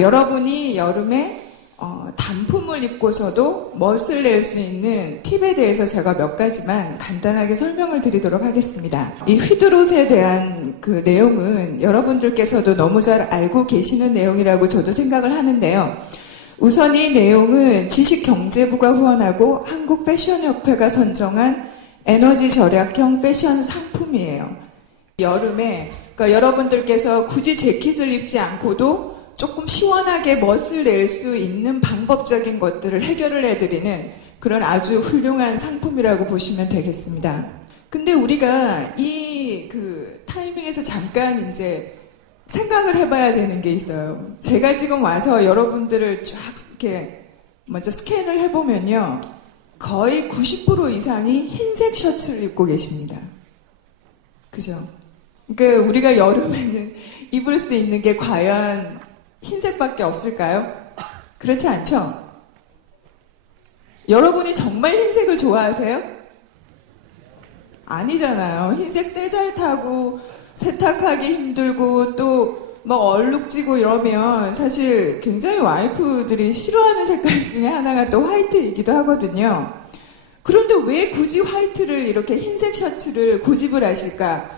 여러분이 여름에 단품을 입고서도 멋을 낼 수 있는 팁에 대해서 제가 몇 가지만 간단하게 설명을 드리도록 하겠습니다. 이 휘드롯에 대한 그 내용은 여러분들께서도 너무 잘 알고 계시는 내용이라고 저도 생각을 하는데요. 우선 이 내용은 지식경제부가 후원하고 한국패션협회가 선정한 에너지 절약형 패션 상품이에요. 여름에 그러니까 여러분들께서 굳이 재킷을 입지 않고도 조금 시원하게 멋을 낼 수 있는 방법적인 것들을 해결을 해드리는 그런 아주 훌륭한 상품이라고 보시면 되겠습니다. 근데 우리가 이 타이밍에서 잠깐 이제 생각을 해봐야 되는 게 있어요. 제가 지금 와서 여러분들을 쫙 이렇게 먼저 스캔을 해보면요. 거의 90% 이상이 흰색 셔츠를 입고 계십니다. 그죠? 그러니까 우리가 여름에는 입을 수 있는 게 과연 흰색밖에 없을까요? 그렇지 않죠? 여러분이 정말 흰색을 좋아하세요? 아니잖아요. 흰색 때 잘 타고 세탁하기 힘들고 또 뭐 얼룩지고 이러면 사실 굉장히 와이프들이 싫어하는 색깔 중에 하나가 또 화이트이기도 하거든요. 그런데 왜 굳이 화이트를 이렇게 흰색 셔츠를 고집을 하실까?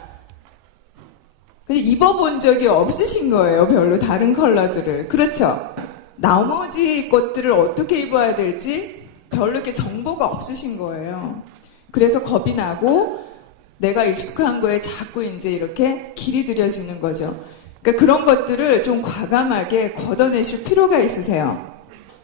입어본 적이 없으신 거예요. 별로 다른 컬러들을. 그렇죠? 나머지 것들을 어떻게 입어야 될지 별로 이렇게 정보가 없으신 거예요. 그래서 겁이 나고 내가 익숙한 거에 자꾸 이제 이렇게 길이 들여지는 거죠. 그러니까 그런 것들을 좀 과감하게 걷어내실 필요가 있으세요.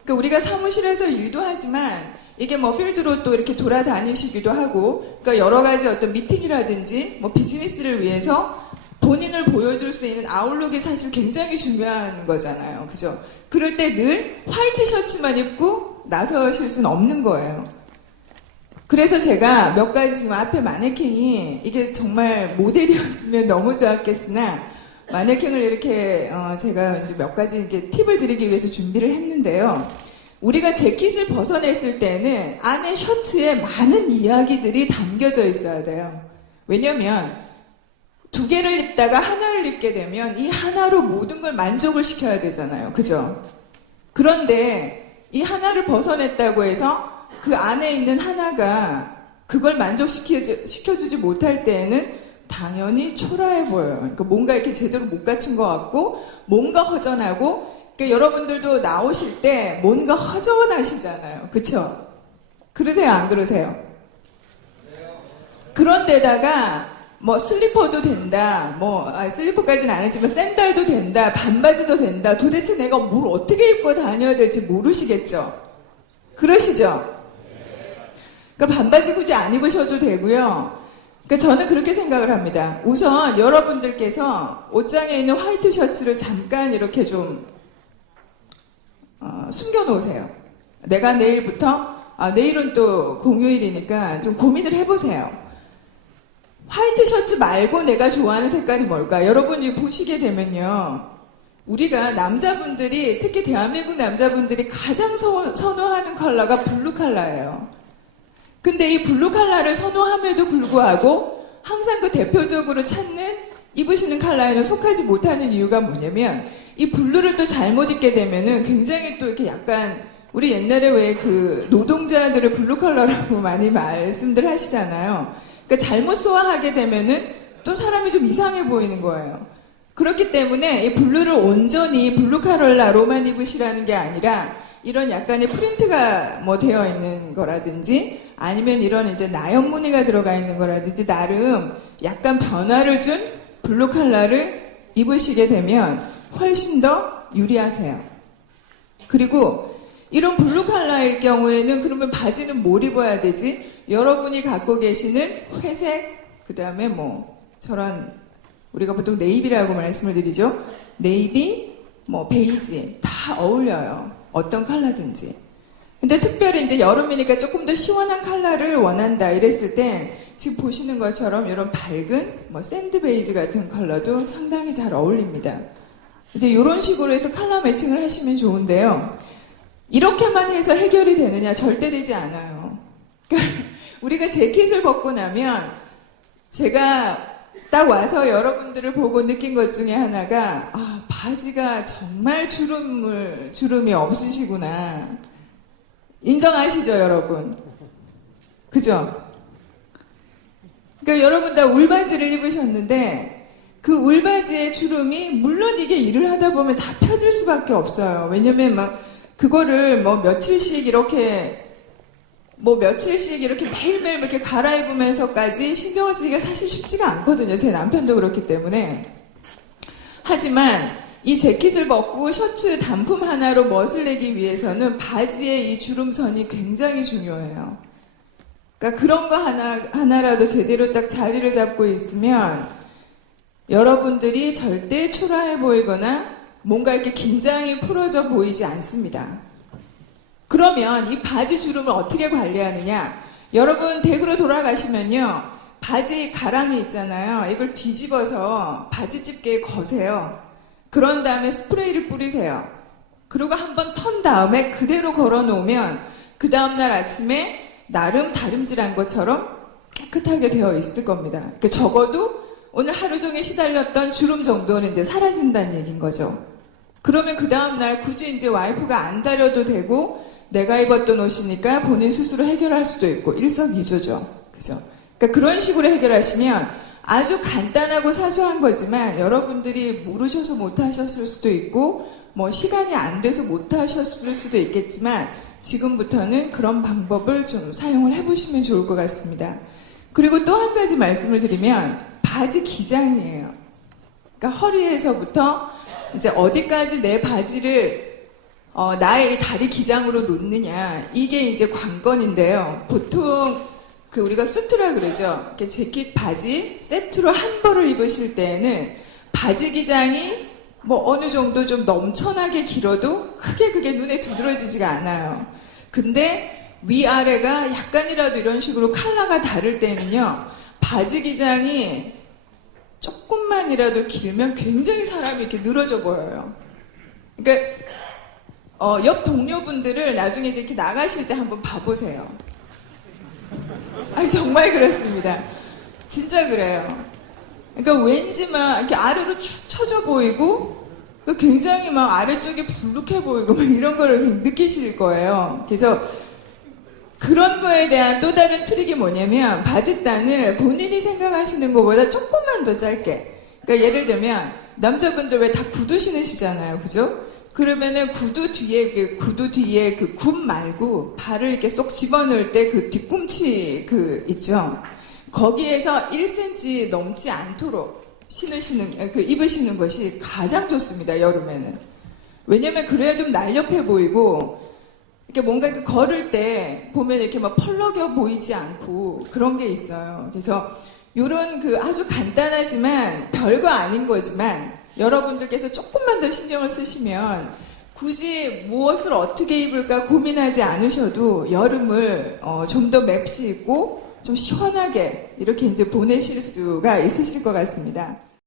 그러니까 우리가 사무실에서 일도 하지만 이게 뭐 필드로 또 이렇게 돌아다니시기도 하고 그러니까 여러 가지 어떤 미팅이라든지 뭐 비즈니스를 위해서 본인을 보여줄 수 있는 아웃룩이 사실 굉장히 중요한 거잖아요. 그죠? 그럴 때 늘 화이트 셔츠만 입고 나서실 수는 없는 거예요. 그래서 제가 몇 가지 지금 앞에 마네킹이 이게 정말 모델이었으면 너무 좋았겠으나 마네킹을 이렇게 제가 이제 몇 가지 이렇게 팁을 드리기 위해서 준비를 했는데요. 우리가 재킷을 벗어냈을 때는 안에 셔츠에 많은 이야기들이 담겨져 있어야 돼요. 왜냐면 두 개를 입다가 하나를 입게 되면 이 하나로 모든 걸 만족을 시켜야 되잖아요. 그죠? 그런데 이 하나를 벗어냈다고 해서 그 안에 있는 하나가 그걸 만족시켜주지 못할 때에는 당연히 초라해 보여요. 그러니까 뭔가 이렇게 제대로 못 갖춘 것 같고 뭔가 허전하고 그러니까 여러분들도 나오실 때 뭔가 허전하시잖아요. 그쵸? 그러세요? 안 그러세요? 그런데다가 뭐 슬리퍼도 된다, 슬리퍼까지는 안 했지만 샌들도 된다, 반바지도 된다. 도대체 내가 뭘 어떻게 입고 다녀야 될지 모르시겠죠? 그러시죠? 그러니까 반바지 굳이 안 입으셔도 되고요. 그러니까 저는 그렇게 생각을 합니다. 우선 여러분들께서 옷장에 있는 화이트 셔츠를 잠깐 이렇게 좀 숨겨놓으세요. 내가 내일부터 내일은 또 공휴일이니까 좀 고민을 해보세요. 화이트 셔츠 말고 내가 좋아하는 색깔이 뭘까? 여러분이 보시게 되면요. 우리가 남자분들이 특히 대한민국 남자분들이 가장 선호하는 컬러가 블루 컬러예요. 근데 이 블루 컬러를 선호함에도 불구하고 항상 그 대표적으로 찾는 입으시는 컬러에는 속하지 못하는 이유가 뭐냐면 이 블루를 또 잘못 입게 되면은 굉장히 또 이렇게 약간 우리 옛날에 왜 그 노동자들을 블루 컬러라고 많이 말씀들 하시잖아요. 그러니까 잘못 소화하게 되면은 또 사람이 좀 이상해 보이는 거예요. 그렇기 때문에 이 블루를 온전히 블루 컬러로만 입으시라는 게 아니라 이런 약간의 프린트가 뭐 되어 있는 거라든지 아니면 이런 이제 나연 무늬가 들어가 있는 거라든지 나름 약간 변화를 준 블루 컬러를 입으시게 되면 훨씬 더 유리하세요. 그리고 이런 블루 컬러일 경우에는 그러면 바지는 뭘 입어야 되지? 여러분이 갖고 계시는 회색, 그 다음에 뭐 저런 우리가 보통 네이비라고 말씀을 드리죠. 네이비, 뭐 베이지 다 어울려요. 어떤 컬러든지. 근데 특별히 이제 여름이니까 조금 더 시원한 컬러를 원한다 이랬을 때 지금 보시는 것처럼 이런 밝은 뭐 샌드 베이지 같은 컬러도 상당히 잘 어울립니다. 이제 이런 식으로 해서 컬러 매칭을 하시면 좋은데요. 이렇게만 해서 해결이 되느냐? 절대 되지 않아요. 그러니까 우리가 재킷을 벗고 나면 제가 딱 와서 여러분들을 보고 느낀 것 중에 하나가, 바지가 정말 주름이 없으시구나. 인정하시죠, 여러분? 그죠? 그러니까 여러분 다 울바지를 입으셨는데, 그 울바지의 주름이, 물론 이게 일을 하다 보면 다 펴질 수밖에 없어요. 왜냐면 그거를 며칠씩 이렇게 매일매일 이렇게 갈아입으면서까지 신경을 쓰기가 사실 쉽지가 않거든요. 제 남편도 그렇기 때문에. 하지만 이 재킷을 벗고 셔츠 단품 하나로 멋을 내기 위해서는 바지의 이 주름선이 굉장히 중요해요. 그러니까 그런 거 하나라도 제대로 딱 자리를 잡고 있으면 여러분들이 절대 초라해 보이거나 뭔가 이렇게 긴장이 풀어져 보이지 않습니다. 그러면 이 바지 주름을 어떻게 관리하느냐? 여러분 댁으로 돌아가시면요. 바지 가랑이 있잖아요. 이걸 뒤집어서 바지 집게에 거세요. 그런 다음에 스프레이를 뿌리세요. 그리고 한번 턴 다음에 그대로 걸어 놓으면 그 다음날 아침에 나름 다림질한 것처럼 깨끗하게 되어 있을 겁니다. 그러니까 적어도 오늘 하루 종일 시달렸던 주름 정도는 이제 사라진다는 얘기인 거죠. 그러면 그 다음날 굳이 이제 와이프가 안 다려도 되고 내가 입었던 옷이니까 본인 스스로 해결할 수도 있고 일석이조죠. 그죠? 그러니까 그런 식으로 해결하시면 아주 간단하고 사소한 거지만 여러분들이 모르셔서 못하셨을 수도 있고 시간이 안 돼서 못하셨을 수도 있겠지만 지금부터는 그런 방법을 좀 사용을 해보시면 좋을 것 같습니다. 그리고 또 한 가지 말씀을 드리면 바지 기장이에요. 그러니까 허리에서부터 이제 어디까지 내 바지를 나의 다리 기장으로 놓느냐 이게 이제 관건인데요. 보통 우리가 수트라 그러죠. 이렇게 재킷 바지 세트로 한 벌을 입으실 때에는 바지 기장이 어느 정도 좀 넘쳐나게 길어도 크게 그게 눈에 두드러지지가 않아요. 근데 위아래가 약간이라도 이런 식으로 컬러가 다를 때는요. 바지 기장이 조금만이라도 길면 굉장히 사람이 이렇게 늘어져 보여요. 그러니까 옆 동료분들을 나중에 이렇게 나가실 때 한번 봐보세요. 정말 그렇습니다. 진짜 그래요. 그러니까 왠지 이렇게 아래로 축 처져 보이고 굉장히 아래쪽이 불룩해 보이고 이런 거를 느끼실 거예요. 그래서 그런 거에 대한 또 다른 트릭이 뭐냐면 바지단을 본인이 생각하시는 것보다 조금만 더 짧게. 그러니까 예를 들면 남자분들 왜 다 구두 신으시잖아요. 그죠? 그러면은 구두 뒤에 그 굽 말고 발을 이렇게 쏙 집어넣을 때 그 뒤꿈치 있죠? 거기에서 1cm 넘지 않도록 입으시는 것이 가장 좋습니다, 여름에는. 왜냐면 그래야 좀 날렵해 보이고, 이렇게 뭔가 걸을 때 보면 이렇게 펄럭여 보이지 않고 그런 게 있어요. 그래서 요런 아주 간단하지만 별거 아닌 거지만 여러분들께서 조금만 더 신경을 쓰시면 굳이 무엇을 어떻게 입을까 고민하지 않으셔도 여름을 좀 더 맵시 입고 좀 시원하게 이렇게 이제 보내실 수가 있으실 것 같습니다.